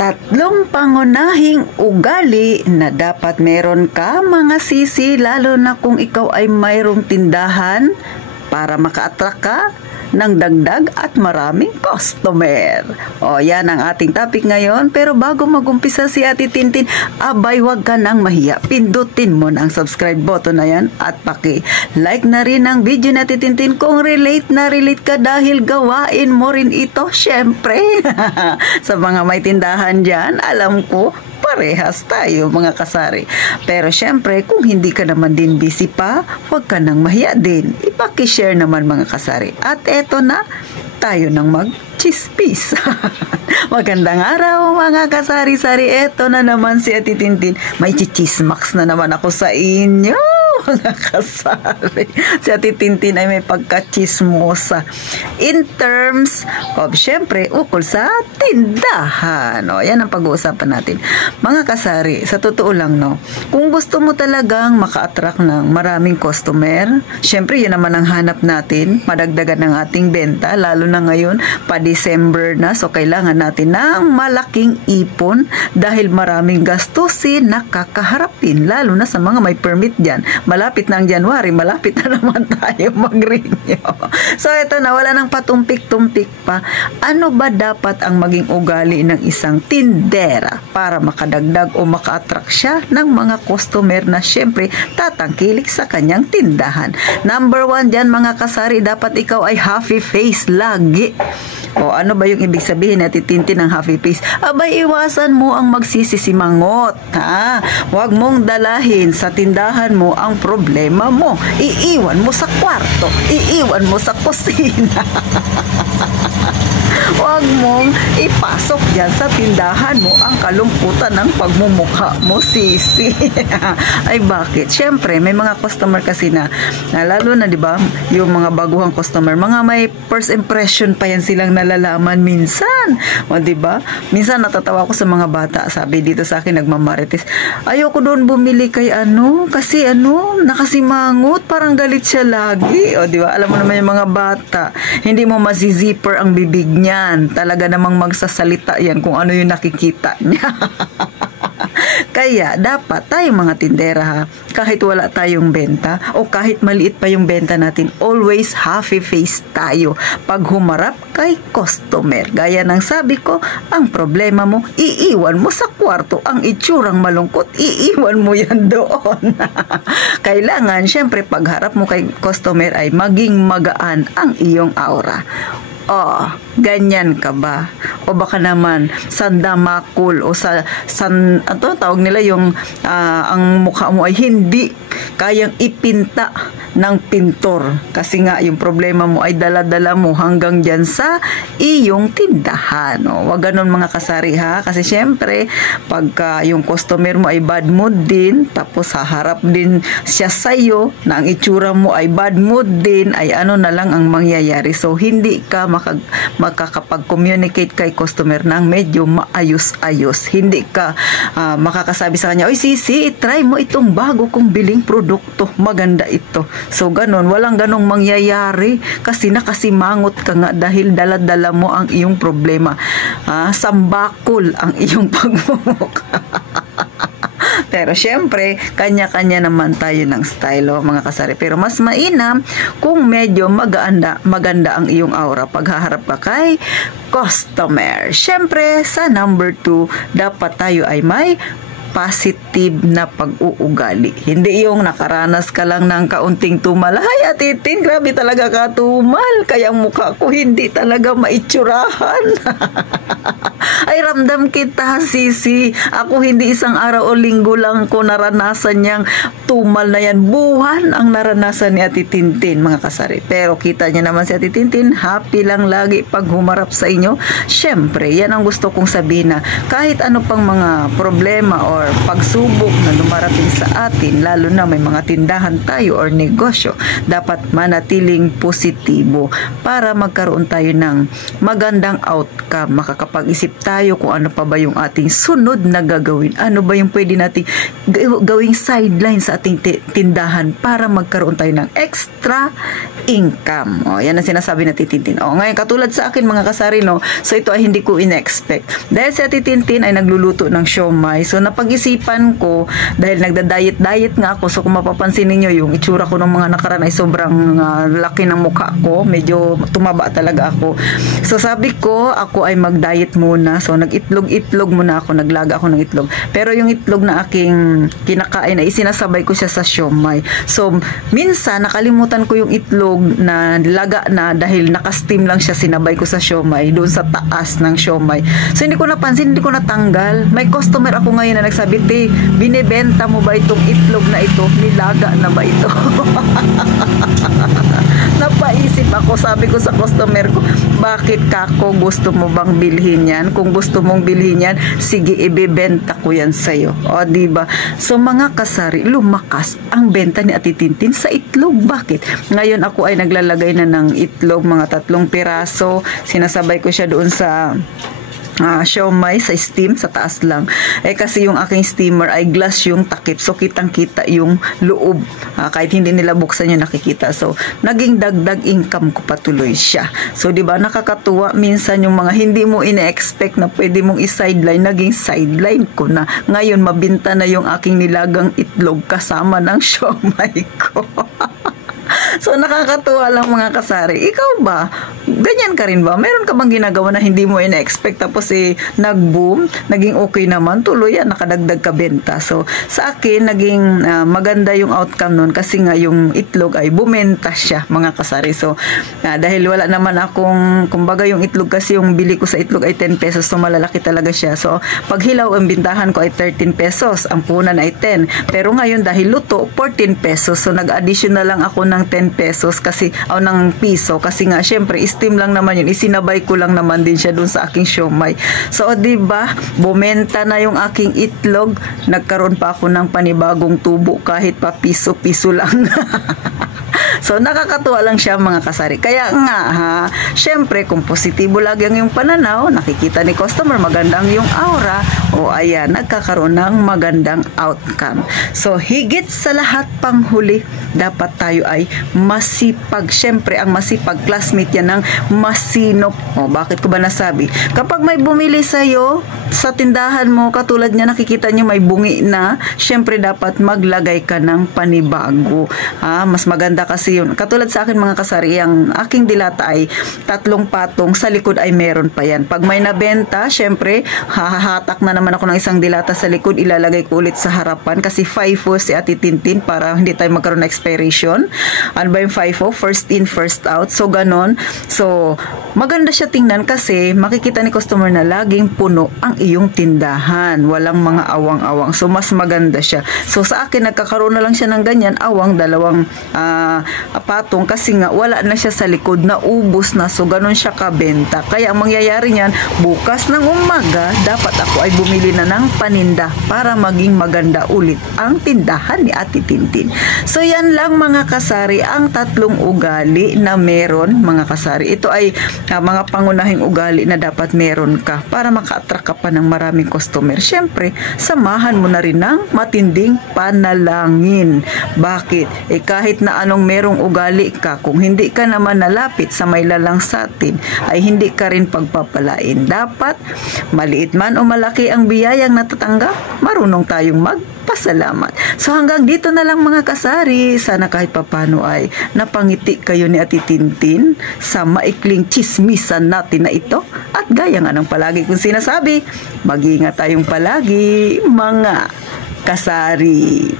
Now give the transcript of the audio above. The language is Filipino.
Tatlong pangunahing ugali na dapat meron ka mga sisi, lalo na kung ikaw ay mayroong tindahan para maka-attract ka ng dagdag at maraming customer. O, yan ang ating topic ngayon. Pero bago magumpisa si Ate Tintin, abay, wag ka nang mahiya. Pindutin mo na ang subscribe button na yan at paki-like na rin ang video na Ate Tintin kung relate na relate ka, dahil gawain mo rin ito, syempre. Sa mga may tindahan dyan, alam ko, parehas tayo mga kasari. Pero syempre, kung hindi ka naman din busy pa, huwag ka nang mahiya din. Ipaki-share naman mga kasari. At eto na, tayo nang mag-chispis. Magandang araw mga kasari-sari. Eto na naman si Ate Tintin. May chichismax na naman ako sa inyo mga kasari. Si Ate Tintin ay may pagkachismosa in terms of, syempre, ukol sa tindahan. O, yan ang pag-uusapan natin. Mga kasari, sa totoo lang, no, kung gusto mo talagang maka-attract ng maraming customer, syempre, yun naman ang hanap natin, madagdagan ng ating benta, lalo na ngayon, pa-December na, so kailangan natin ng malaking ipon dahil maraming gastusin na kakaharapin, lalo na sa mga may permit dyan. Malapit na ang January, malapit na naman tayo mag-renew. So, ito na, wala nang patumpik-tumpik pa. Ano ba dapat ang maging ugali ng isang tindera para makadagdag o maka-attract siya ng mga customer na syempre tatangkilik sa kanyang tindahan? Number 1 dyan mga kasari, dapat ikaw ay happy face lagi. O, ano ba yung ibig sabihin natin Tintin ng happy face? Abay, iwasan mo ang magsisisimangot, ha? Huwag mong dalahin sa tindahan mo ang problema mo. Iiwan mo sa kwarto, iiwan mo sa kusina. Huwag mong ipasok dyan sa tindahan mo ang kalungkutan ng pagmumukha mo, sisi. Ay, bakit? Syempre, may mga customer kasi na lalo na, di ba, yung mga baguhang customer, mga may first impression pa yan silang nalalaman minsan. O, di ba? Minsan natatawa ko sa mga bata. Sabi dito sa akin, nagmamarites, ayoko doon bumili kay kasi nakasimangot, parang galit siya lagi. O, di ba? Alam mo naman yung mga bata, hindi mo mazizipper ang bibig niyan. Talaga namang magsasalita yan kung ano yung nakikita niya. Kaya dapat tayong mga tindera, ha, kahit wala tayong benta o kahit maliit pa yung benta natin, always happy face tayo pag humarap kay customer. Gaya ng sabi ko, ang problema mo, iiwan mo sa kwarto. Ang itsurang malungkot, iiwan mo yan doon. Kailangan, syempre, pagharap mo kay customer ay maging magaan ang iyong aura. Oh, ganyan ka ba? O baka naman sandamakul o tawag nila yung ang mukha mo ay hindi kayang ipinta ng pintor kasi nga yung problema mo ay dala-dala mo hanggang dyan sa iyong tindahan. O, wag ganun mga kasari, ha, kasi syempre pagka yung customer mo ay bad mood din, tapos haharap din siya sa'yo na ang itsura mo ay bad mood din, ay ano na lang ang mangyayari. So hindi ka makakapag-communicate kay customer ng medyo maayos-ayos. Hindi ka makakasabi sa kanya, oy sisi, try mo itong bago kong biling produkto, maganda ito. So ganon, walang ganong mangyayari kasi nakasimangot ka nga dahil dala-dala mo ang iyong problema. Sambakol ang iyong pagmumukha. Pero syempre, kanya-kanya naman tayo ng style, mga kasari. Pero mas mainam kung medyo maganda ang iyong aura paghaharap ka kay customer. Syempre, sa number 2, dapat tayo ay may positive na pag-uugali. Hindi yung nakaranas ka lang ng kaunting tumal. Ay, Ate Tin, grabe talaga ka tumal. Kaya mukha ko hindi talaga maitsurahan. Ay, ramdam kita, sisi. Ako hindi isang araw o linggo lang ko naranasan niyang tumal na yan. Buwan ang naranasan ni Ate Tintin, mga kasari. Pero kita niya naman si Ate Tintin, happy lang lagi pag humarap sa inyo. Syempre, yan ang gusto kong sabihin, na kahit ano pang mga problema o pagsubok na dumarating sa atin, lalo na may mga tindahan tayo or negosyo, dapat manatiling positibo para magkaroon tayo ng magandang outcome. Makakapag-isip tayo kung ano pa ba yung ating sunod na gagawin. Ano ba yung pwede nating gawing sideline sa ating tindahan para magkaroon tayo ng extra income. O, yan ang sinasabi na Titintin. O, ngayon, katulad sa akin mga kasari, no? So, ito ay hindi ko in-expect. Dahil si Titintin ay nagluluto ng siomay. So, napag-isipan ko, dahil nagda-diet nga ako, so kung mapapansin ninyo, yung itsura ko ng mga nakaraan ay sobrang laki ng mukha ko. Medyo tumaba talaga ako. So, sabi ko, ako ay mag-diet muna. So, nag-itlog-itlog muna ako. Naglaga ako ng itlog. Pero yung itlog na aking kinakain ay isinasabay ko siya sa siomay. So, minsan, nakalimutan ko yung itlog na laga na dahil naka-steam lang siya, sinabay ko sa siomay, doon sa taas ng siomay. So, hindi ko napansin, hindi ko natanggal. May customer ako ngayon na nagsabi, "Te, binibenta mo ba itong itlog na ito? Nilaga na ba ito?" Napaisip ako, sabi ko sa customer ko, "Bakit kako, gusto mo bang bilhin yan? Kung gusto mong bilhin yan, sige, ibebenta ko yan sa'yo." O, diba? So, mga kasari, lumakas ang benta ni Ate Tintin sa itlog. Bakit? Ngayon ako ay naglalagay na ng itlog, mga 3 piraso. Sinasabay ko siya doon sa siomay, sa steam, sa taas lang. Kasi yung aking steamer ay glass yung takip. So, kitang-kita yung loob. Kahit hindi nila buksan yung nakikita. So, naging dagdag income ko patuloy siya. So, di ba nakakatuwa minsan yung mga hindi mo ine-expect na pwede mong i-sideline, naging sideline ko na. Ngayon, mabinta na yung aking nilagang itlog kasama ng siomay ko. So, nakakatuwa lang mga kasari. Ikaw ba? Ganyan ka rin ba? Meron ka bang ginagawa na hindi mo ina-expect tapos nag-boom, naging okay naman, tuloy yan, nakadagdag ka benta. So, sa akin, naging maganda yung outcome nun kasi nga yung itlog ay bumenta siya, mga kasari. So, dahil wala naman akong, kumbaga yung itlog kasi yung bili ko sa itlog ay 10 pesos, so malalaki talaga siya. So, pag hilaw, ang bintahan ko ay 13 pesos, ang punan ay 10. Pero ngayon, dahil luto, 14 pesos. So, nag-additional lang ako ng 10 pesos kasi, ng piso, kasi nga, syempre, steam lang naman yun. Isinabay ko lang naman din siya dun sa aking siomay. So, diba, bumenta na yung aking itlog. Nagkaroon pa ako ng panibagong tubo kahit pa piso-piso lang. So, nakakatuwa lang siya mga kasari. Kaya nga, syempre, kung positibo lagi ang yung pananaw, nakikita ni customer, magandang yung aura, o ayan, nagkakaroon ng magandang outcome. So, higit sa lahat pang huli, dapat tayo ay masipag. Syempre, ang masipag, classmate yan ng masinop. O, bakit ko ba nasabi? Kapag may bumili sa'yo, sa tindahan mo, katulad niya, nakikita niyo may bungi na, syempre, dapat maglagay ka ng panibago. Mas maganda kasi yun. Katulad sa akin mga kasari, ang aking dilata ay 3 patong, sa likod ay meron pa yan. Pag may nabenta, syempre, hahatak na naman ako ng isang dilata sa likod, ilalagay ko ulit sa harapan kasi FIFO si Ate Tintin para hindi tayo magkaroon ng expiration. Ano ba yung FIFO? First in, first out. So, ganon. So, maganda siya tingnan kasi makikita ni customer na laging puno ang iyong tindahan. Walang mga awang-awang. So, mas maganda siya. So, sa akin, nagkakaroon na lang siya ng ganyan, awang, 2 patong kasi nga wala na siya sa likod, na ubos na, so ganun siya kabenta. Kaya ang mangyayari niyan, bukas ng umaga dapat ako ay bumili na ng paninda para maging maganda ulit ang tindahan ni Ate Tintin. So yan lang mga kasari, ang 3 ugali na meron mga kasari. Ito ay mga pangunahing ugali na dapat meron ka para maka-attract ka pa ng maraming customer. Syempre, samahan mo na rin ng matinding panalangin. Bakit? Kahit na anong merong ugali ka, kung hindi ka naman nalapit sa may lalang sa atin, ay hindi ka rin pagpapalain. Dapat, maliit man o malaki ang biyayang natatanggap, marunong tayong magpasalamat. So hanggang dito na lang mga kasari. Sana kahit papano ay napangiti kayo ni Ate Tintin sa maikling chismisan natin na ito. At gaya nga ng palagi kong sinasabi, mag-iingat tayong palagi mga kasari.